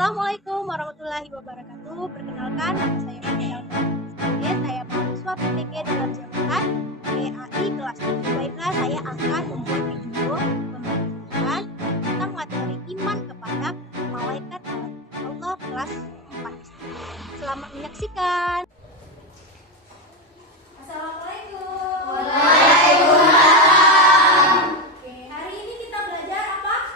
Assalamualaikum warahmatullahi wabarakatuh. Perkenalkan, nama saya Fadila. Saya mahasiswa PTG dalam jurusan PAI kelas 7. Baiklah, saya akan membuat video pembelajaran tentang materi iman kepada malaikat Allah kelas 4. Selamat menyaksikan. Assalamualaikum. Waalaikumsalam. Oke, hari ini kita belajar apa?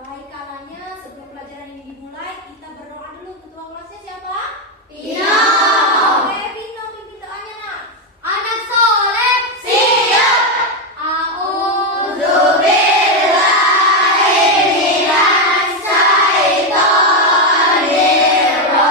Baik, kalanya sebelum pelajaran ini dimulai, kita berdoa dulu. Ketua kelasnya siapa? Pino. Oke, Pino, pimpin doanya, nak. Anak soleh. Siap. A'udzubillahi minasyaitonir rajim.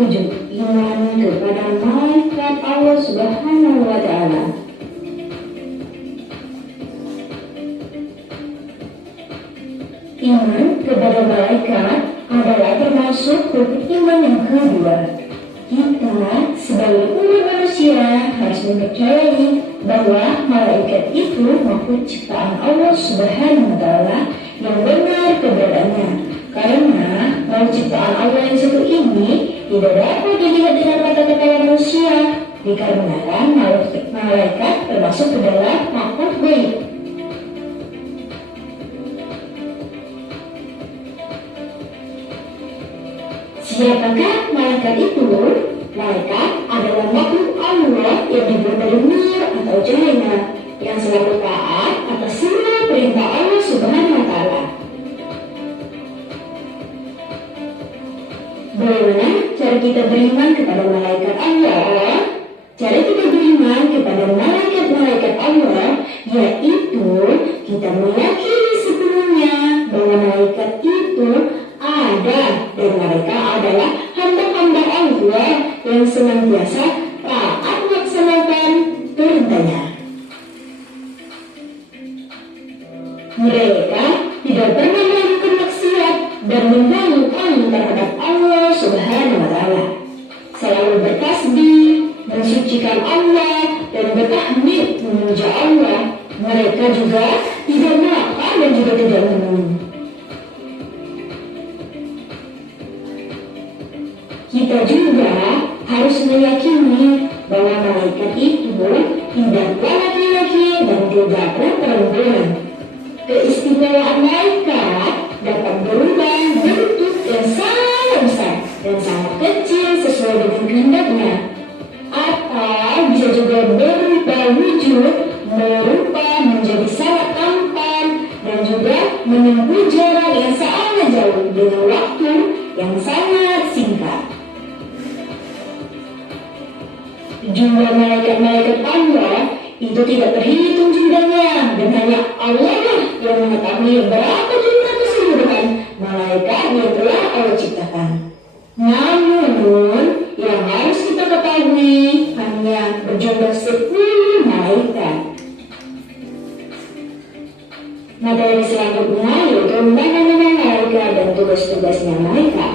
ketujuh, iman kepada malaikat Allah Subhanahu wa Ta'ala. Iman kepada malaikat adalah termasuk rukun iman yang kedua. Kita sebagai umat manusia harus mempercayai bahwa malaikat itu makhluk ciptaan Allah Subhanahu wa Ta'ala yang benar keberadaannya. Karena makhluk ciptaan Allah yang satu ini tidak dapat dilihat dengan mata kepala manusia, dikarenakan malaikat termasuk ke dalam makhluk gaib. Siapakah malaikat itu? Malaikat adalah makhluk Allah yang dibuat dari nur atau cahaya, yang selalu taat atas semua perintah Allah Subhanahu wa Ta'ala. Bagaimana cara kita beriman kepada malaikat Allah? Cara kita beriman kepada malaikat-malaikat Allah yaitu kita meyakini sepenuhnya bahwa malaikat itu ada dan mereka adalah hamba-hamba Allah yang senantiasa taat melaksanakan perintahnya. Mereka tidak pernah melakukan maksiat dan membangun terhadap Allah Subhanahu wa Ta'ala. Selalu bertasbih, mensucikan Allah dan bertahmid memuja Allah. Mereka juga tidak makan dan juga tidak minum. Kita juga harus meyakini bahwa malaikat itu tidaklah laki-laki dan juga perempuan. Keistimewaan malaikat dapat berubah bentuk yang sangat besar dan sangat kecil sesuai dengan kehendaknya, atau bisa juga berubah wujud, merubah menjadi sangat tampan dan juga menempuh jarak yang sangat jauh dengan waktu yang sangat singkat. Jumlah malaikat-malaikat Allah itu tidak terhitung jumlahnya, dan hanya Allah yang mengetahui berapa jumlah keseluruhan malaikat yang telah Allah ciptakan. Namun yang harus kita ketahui hanya berjumlah 10 malaikat. Materi selanjutnya yaitu nama-nama malaikat dan tugas-tugasnya malaikat.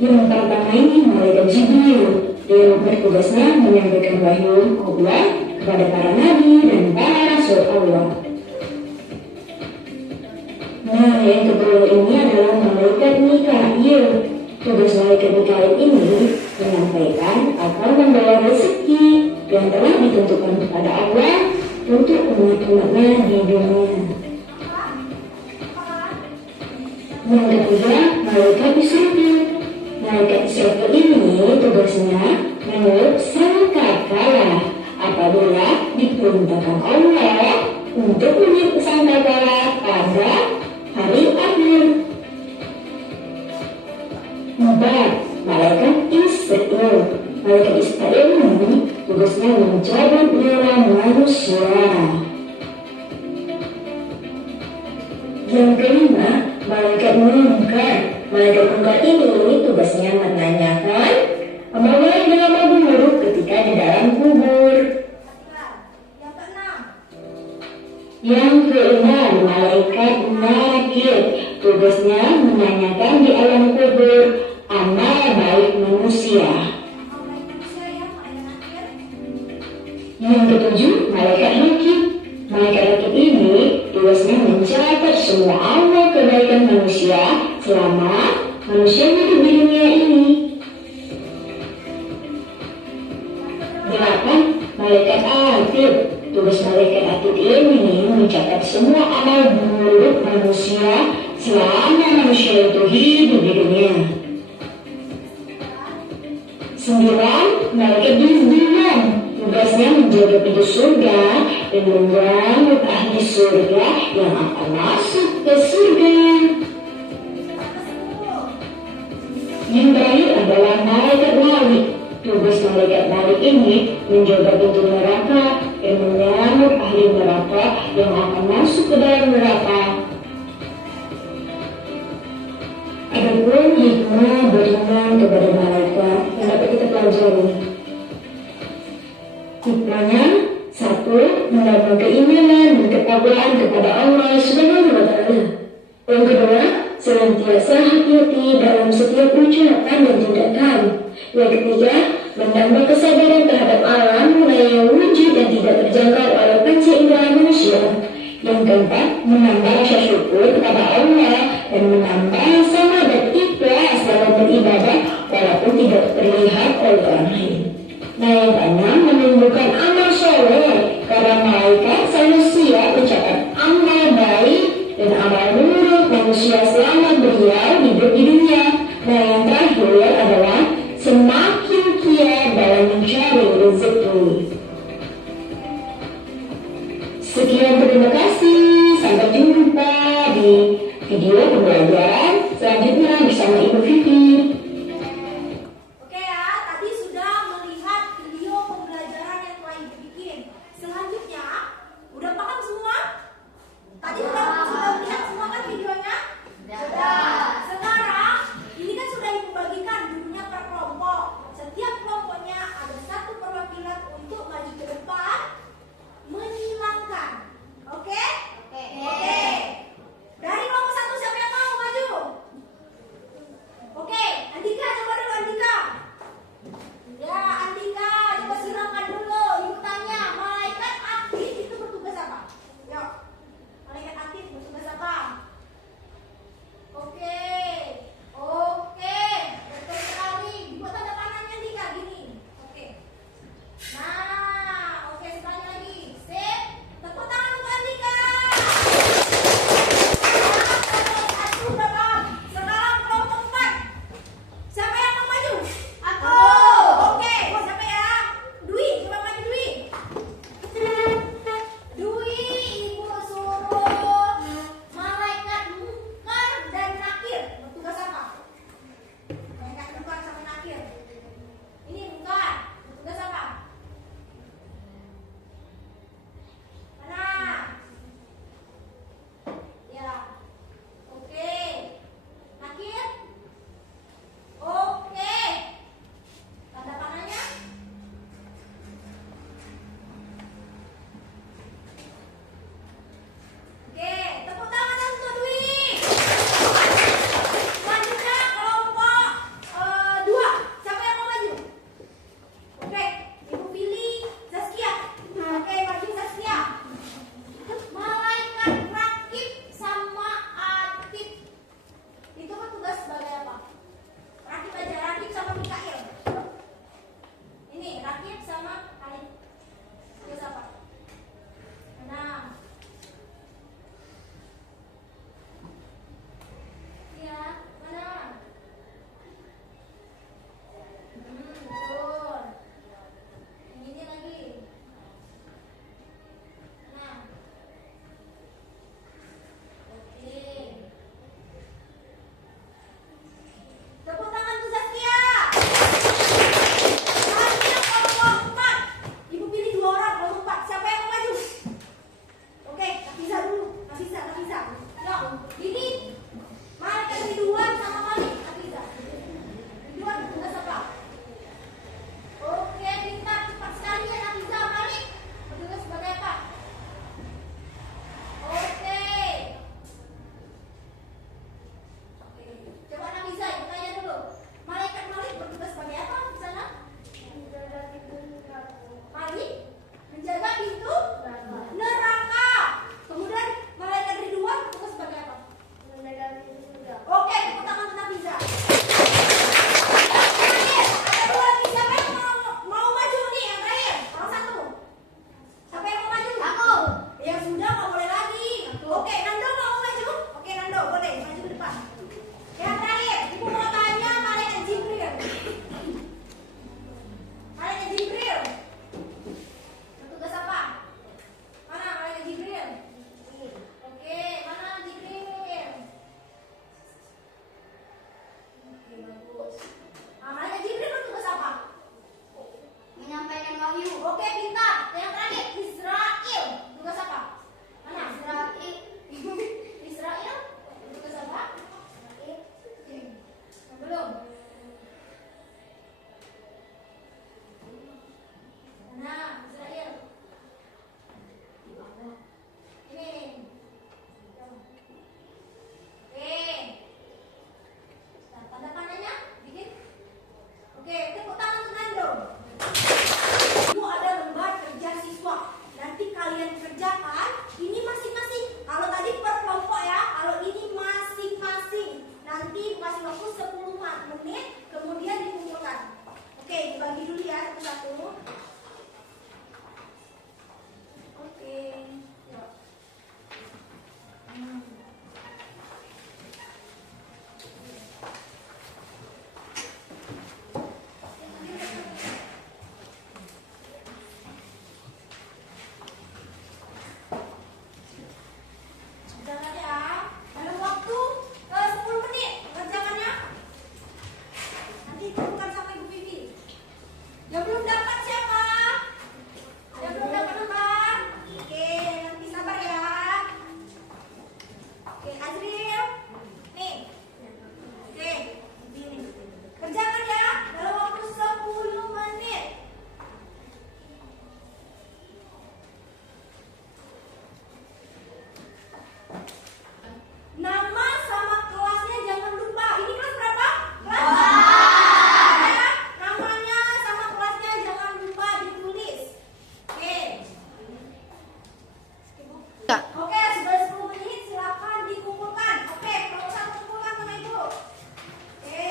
Yang pertama ini malaikat Jibril. Dia bertugasnya menyampaikan wahyu Allah kepada para nabi dan para rasul Allah. Nah, yang kedua ini adalah malaikat Mikail. Tugas malaikat Mikail ini menyampaikan atau membawa rezeki yang telah ditentukan kepada Allah untuk umat-umatnya di dunia. Yang ketiga, malaikat Israfil. Malaikat Israfil ini tugasnya menurut sangkakala apabila diperintahkan Allah untuk meniup sangkakala pada hari akhir. 4. Malaikat Israfil. Malaikat Israfil ini tugasnya mencabut nyawa manusia. Yang kelima, malaikat Munkar. Malaikat Munkar ini tugasnya menanyakan amalan dan amal buruk ketika di dalam kubur. Yang keenam, malaikat Nakir. Tugasnya menanyakan di alam kubur amal baik manusia. Yang ketujuh, malaikat Rakib. Malaikat Rakib ini tugasnya mencatat semua amal kebaikan manusia selama manusia hidup di dunia ini. 8. Malaikat Atid. Tugas malaikat Atid ini mencatat semua amal buruk manusia selama manusia itu hidup di dunia. 9. Malaikat Hizbiyan. Tugasnya menjaga pintu surga dan mengganggu ahli surga yang akan masuk ke surga. Yang terakhir adalah malaikat Malik. Tugas malaikat Malik ini menjaga pintu neraka dan menyambut ahli neraka yang akan masuk ke dalam neraka. Adapun hikmah beriman kepada malaikat yang dapat kita pelajari. Hikmahnya, satu, menambah keimanan dan ketakwaan kepada Allah Subhanahu wa Ta'ala. Yang kedua, senantiasa hati-hati dalam setiap ucapan dan tindakan. Yang ketiga, menambah kesadaran terhadap alam yang wujud dan tidak terjangkau oleh panca indera manusia. Yang keempat, menambah rasa syukur kepada Allah dan menambah semangat dan ikhlas dalam beribadah walaupun tidak terlihat oleh orang lain. Nah, yang keenam, menumbuhkan amal soleh karena malaikat selalu siap mencatat amal baik dan amal buruk manusia selama beliau hidup di dunia. Nah, yang terakhir adalah semakin giat dalam mencari rezeki. Sekian, terima kasih. Sampai jumpa di video pembelajaran selanjutnya bersama Ibu Vivi. Oke ya, tadi sudah melihat video pembelajaran yang telah Ibu bikin. Selanjutnya, Belum. Nah, Israel. Ini. Oke. Tanda tangannya bikin. Oke, tepuk tangan untuk Nando. Itu ada lembar kerja siswa. Nanti kalian kerjakan ini masing-masing. Kalau tadi per kelompok ya, kalau ini masing-masing. Nanti kasih waktu 10 menit, kemudian dikumpulkan. Oke, dibagi dulu ya satu-satu. Oke. Yuk. Kerjakan ya. Dalam waktu 10 menit kerjakannya. Nanti kumpulkan sampai Bu Vivi. Yang belum dapat siapa? Yang belum dapat lembar? Oke, nanti sabar ya. Oke, Azril. Nih. Oke, ini. Kerjakan ya dalam waktu 10 menit. Nama sama kelasnya jangan lupa. Ini kelas berapa? Kelas 4. Ya, namanya sama kelasnya jangan lupa ditulis. Oke. Oke, sudah 10 menit silakan dikumpulkan. Oke, kalau satu kumpulkan sama Ibu. Oke.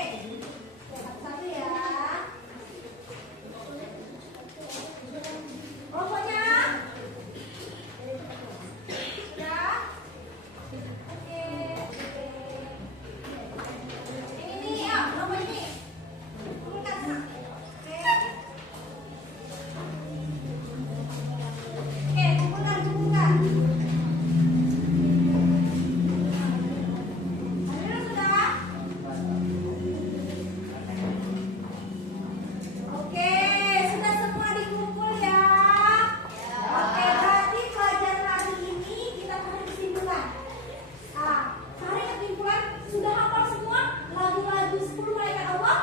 Satu-satu ya. Kelompoknya sudah. Oke. Ini ya, nomor ini. Kumpulkan sana. Oke. Oke, kumpulkan. Ada sudah? Oke, sudah semua dikumpul ya. Oke, berarti pelajaran hari ini kita tarik kesimpulan. Tarik kesimpulan, sudah hafal semua lagu-lagu 10 malaikat Allah?